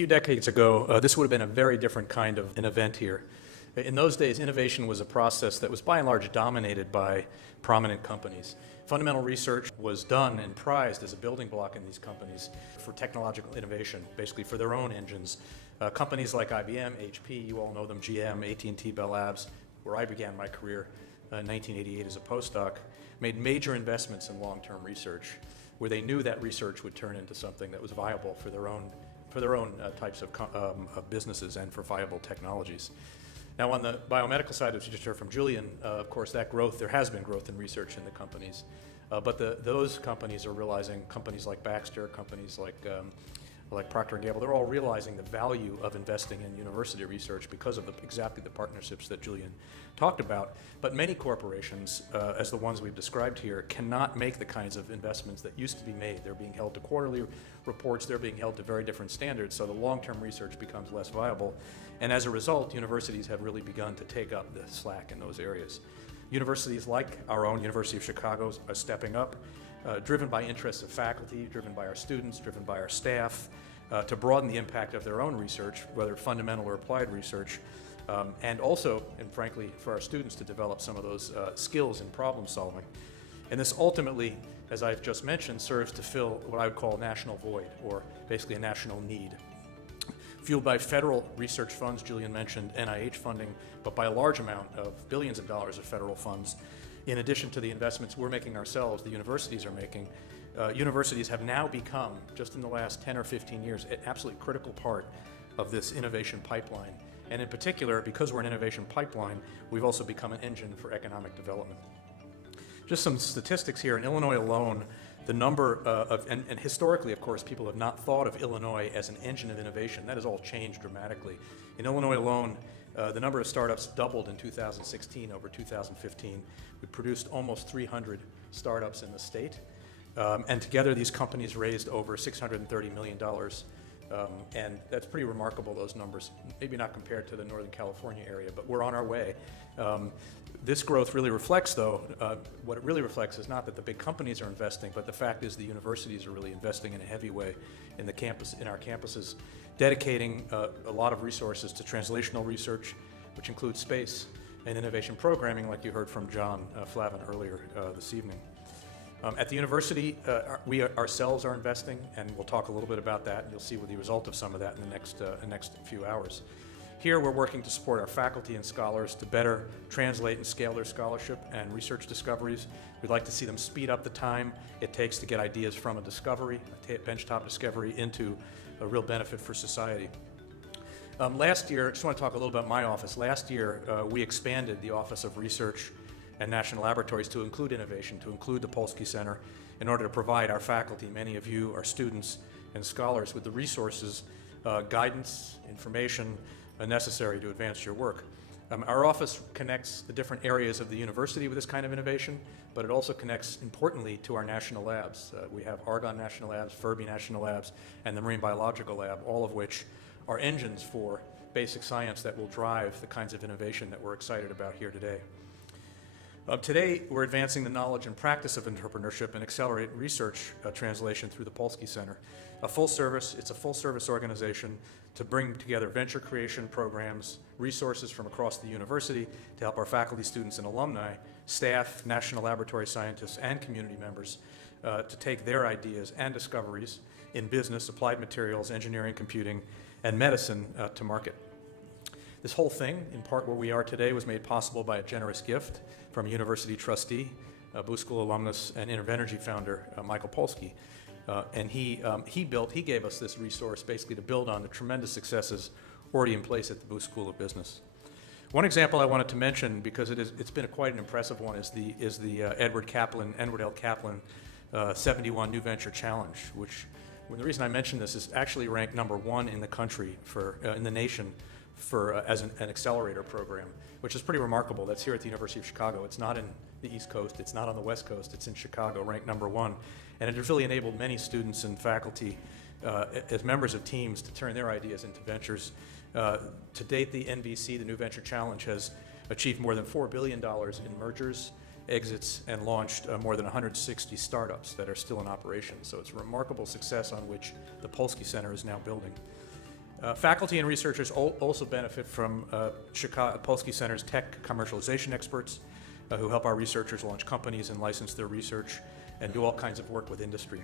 few decades ago, this would have been a very different kind of an event here. In those days, innovation was a process that was by and large dominated by prominent companies. Fundamental research was done and prized as a building block in these companies for technological innovation, basically for their own engines. Companies like IBM, HP, you all know them, GM, AT&T, Bell Labs, where I began my career in 1988 as a postdoc, made major investments in long-term research, where they knew that research would turn into something that was viable for their own types of businesses and for viable technologies. Now, on the biomedical side, as you just heard from Julian, of course, that growth, there has been growth in research in the companies, but those companies are realizing, companies like Baxter, companies like Procter & Gamble, they're all realizing the value of investing in university research because of exactly the partnerships that Julian talked about. But many corporations, as the ones we've described here, cannot make the kinds of investments that used to be made. They're being held to quarterly reports, they're being held to very different standards, so the long-term research becomes less viable. And as a result, universities have really begun to take up the slack in those areas. Universities like our own University of Chicago are stepping up, driven by interests of faculty, driven by our students, driven by our staff, to broaden the impact of their own research, whether fundamental or applied research, and also, and frankly, for our students to develop some of those skills in problem solving. And this ultimately, as I've just mentioned, serves to fill what I would call a national void, or basically a national need. Fueled by federal research funds, Julian mentioned NIH funding, but by a large amount of billions of dollars of federal funds, in addition to the investments we're making ourselves, the universities are making, universities have now become, just in the last 10 or 15 years, an absolutely critical part of this innovation pipeline. And in particular, because we're an innovation pipeline, we've also become an engine for economic development. Just some statistics here. In Illinois alone, the number and historically, of course, people have not thought of Illinois as an engine of innovation. That has all changed dramatically. In Illinois alone, the number of startups doubled in 2016 over 2015. We produced almost 300 startups in the state. And together, these companies raised over $630 million. And that's pretty remarkable, those numbers. Maybe not compared to the Northern California area, but we're on our way. This growth really reflects, though, what it really reflects is not that the big companies are investing, but the fact is the universities are really investing in a heavy way in our campuses, dedicating a lot of resources to translational research, which includes space and innovation programming, like you heard from John Flavin earlier this evening. At the university, we ourselves are investing, and we'll talk a little bit about that, and you'll see the result of some of that in the next few hours. Here, we're working to support our faculty and scholars to better translate and scale their scholarship and research discoveries. We'd like to see them speed up the time it takes to get ideas from a discovery, a benchtop discovery, into a real benefit for society. Last year, I just want to talk a little about my office. Last year, we expanded the Office of Research and National Laboratories to include innovation, to include the Polsky Center, in order to provide our faculty, many of you, our students and scholars, with the resources, guidance, information necessary to advance your work. Our office connects the different areas of the university with this kind of innovation, but it also connects, importantly, to our national labs. We have Argonne National Labs, Furby National Labs, and the Marine Biological Lab, all of which are engines for basic science that will drive the kinds of innovation that we're excited about here today. Today, we're advancing the knowledge and practice of entrepreneurship and accelerate research translation through the Polsky Center. It's a full-service organization to bring together venture creation programs, resources from across the university to help our faculty, students, and alumni, staff, national laboratory scientists, and community members to take their ideas and discoveries in business, applied materials, engineering, computing, and medicine to market. This whole thing, in part where we are today, was made possible by a generous gift from a university trustee, a Booth School alumnus, and InterEnergy founder, Michael Polsky. And he gave us this resource basically to build on the tremendous successes already in place at the Booth School of Business. One example I wanted to mention, because it's been quite an impressive one, is the Edward L. Kaplan 71 New Venture Challenge, which, the reason I mention this is actually ranked #1 in the country in the nation as an accelerator program, which is pretty remarkable. That's here at the University of Chicago. It's not in the East Coast, it's not on the West Coast, it's in Chicago, ranked #1. And it has really enabled many students and faculty as members of teams to turn their ideas into ventures. To date, the NVC, the New Venture Challenge, has achieved more than $4 billion in mergers, exits, and launched more than 160 startups that are still in operation. So it's a remarkable success on which the Polsky Center is now building. Faculty and researchers also benefit from Polsky Center's tech commercialization experts who help our researchers launch companies and license their research and do all kinds of work with industry.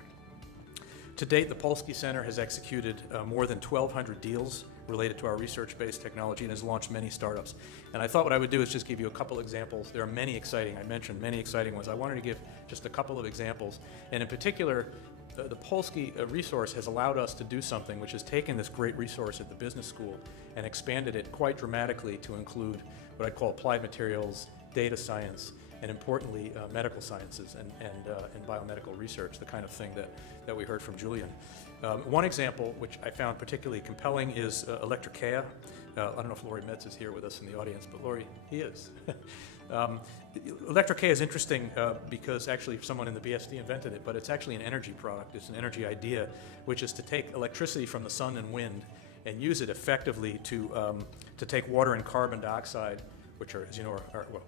To date, the Polsky Center has executed more than 1,200 deals related to our research-based technology and has launched many startups. And I thought what I would do is just give you a couple examples. There are many exciting, I mentioned many exciting ones. I wanted to give just a couple of examples. And in particular, the Polsky resource has allowed us to do something which has taken this great resource at the business school and expanded it quite dramatically to include what I'd call applied materials, data science, and importantly, medical sciences and biomedical research, the kind of thing that we heard from Julian. One example, which I found particularly compelling, is Electricaea. I don't know if Laurie Metz is here with us in the audience, but Laurie, he is. Electricaea is interesting because actually someone in the BSD invented it, but it's actually an energy product. It's an energy idea, which is to take electricity from the sun and wind and use it effectively to take water and carbon dioxide, which are, as you know,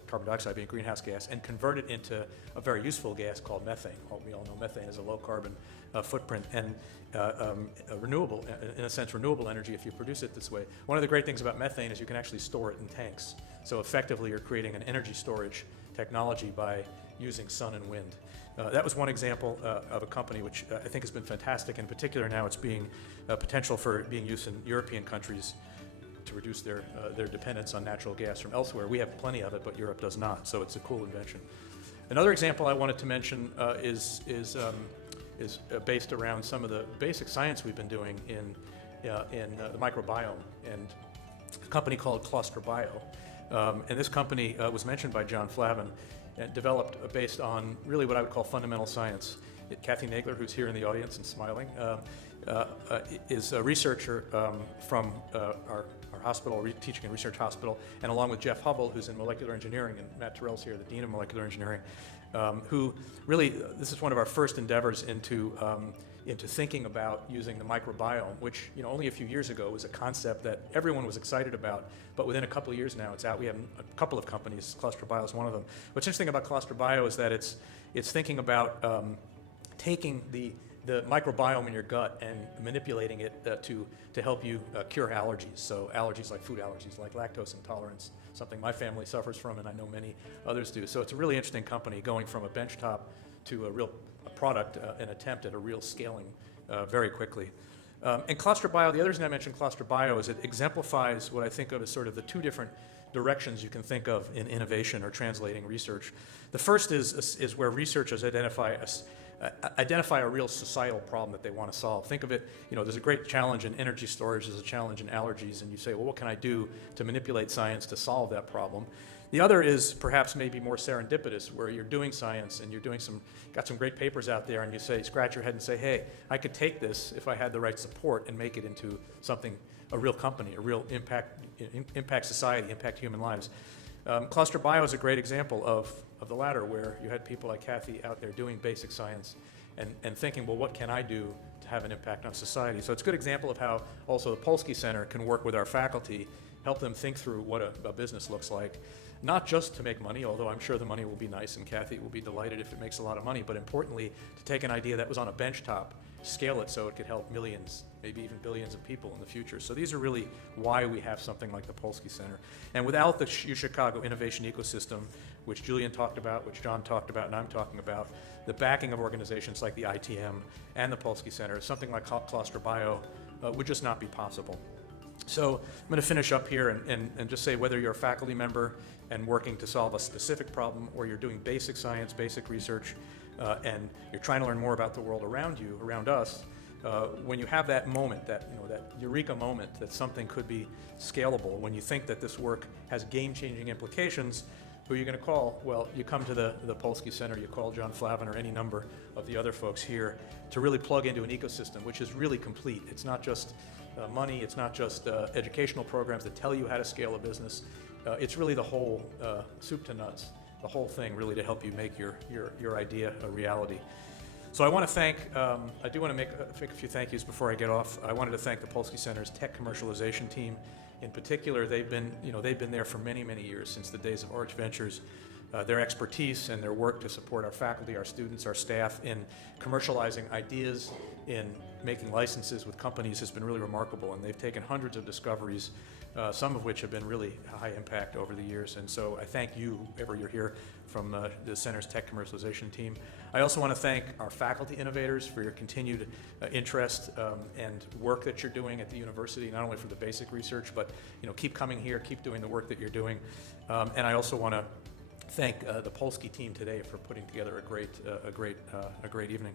carbon dioxide being a greenhouse gas, and convert it into a very useful gas called methane. We all know methane is a low carbon footprint and renewable, in a sense, renewable energy if you produce it this way. One of the great things about methane is you can actually store it in tanks. So effectively, you're creating an energy storage technology by using sun and wind. That was one example of a company which I think has been fantastic. In particular, now it's being potential for being used in European countries to reduce their dependence on natural gas from elsewhere. We have plenty of it, but Europe does not, so it's a cool invention. Another example I wanted to mention is based around some of the basic science we've been doing in the microbiome, and a company called Cluster Bio. And this company was mentioned by John Flavin and developed based on really what I would call fundamental science. Kathy Nagler, who's here in the audience and smiling, is a researcher from our hospital, teaching and research hospital, and along with Jeff Hubble, who's in molecular engineering, and Matt Terrell's here, the Dean of Molecular Engineering, who really, this is one of our first endeavors into thinking about using the microbiome, which only a few years ago was a concept that everyone was excited about, but within a couple of years now it's out. We have a couple of companies, Cluster Bio is one of them. What's interesting about Cluster Bio is that it's thinking about taking the microbiome in your gut and manipulating it to help you cure allergies. So allergies like food allergies, like lactose intolerance, something my family suffers from and I know many others do. So it's a really interesting company going from a benchtop to a real product, an attempt at a real scaling very quickly. And Cluster Bio, the other reason I mentioned Cluster Bio is it exemplifies what I think of as sort of the two different directions you can think of in innovation or translating research. The first is where researchers identify a real societal problem that they want to solve. Think of it, there's a great challenge in energy storage, there's a challenge in allergies, and you say, well, what can I do to manipulate science to solve that problem? The other is perhaps maybe more serendipitous, where you're doing science and you're got some great papers out there, and you scratch your head and say, hey, I could take this if I had the right support and make it into something, a real company, a real impact society, impact human lives. Cluster Bio is a great example of the latter, where you had people like Kathy out there doing basic science and thinking, well, what can I do to have an impact on society? So it's a good example of how also the Polsky Center can work with our faculty, help them think through what a business looks like, not just to make money, although I'm sure the money will be nice and Kathy will be delighted if it makes a lot of money, but importantly, to take an idea that was on a benchtop, scale it so it could help millions, maybe even billions of people in the future. So these are really why we have something like the Polsky Center. And without the UChicago innovation ecosystem, which Julian talked about, which John talked about, and I'm talking about, the backing of organizations like the ITM and the Polsky Center, something like Cluster Bio would just not be possible. So I'm going to finish up here and just say whether you're a faculty member and working to solve a specific problem, or you're doing basic science, basic research, and you're trying to learn more about the world around you, around us, when you have that moment, that eureka moment that something could be scalable, when you think that this work has game-changing implications, who are you going to call? Well, you come to the Polsky Center, you call John Flavin or any number of the other folks here to really plug into an ecosystem which is really complete. It's not just money, it's not just educational programs that tell you how to scale a business. It's really the whole soup to nuts, the whole thing really to help you make your idea a reality. So I want to thank, I do want to make a few thank yous before I get off. I wanted to thank the Polsky Center's tech commercialization team. In particular, they've been there for many, many years, since the days of Arch Ventures, their expertise and their work to support our faculty, our students, our staff in commercializing ideas, in making licenses with companies has been really remarkable, and they've taken hundreds of discoveries, some of which have been really high impact over the years. And so I thank you, whoever you're here, from the Center's Tech Commercialization team. I also want to thank our faculty innovators for your continued interest and work that you're doing at the university, not only for the basic research, but keep coming here, keep doing the work that you're doing. And I also want to thank the Polsky team today for putting together a great evening.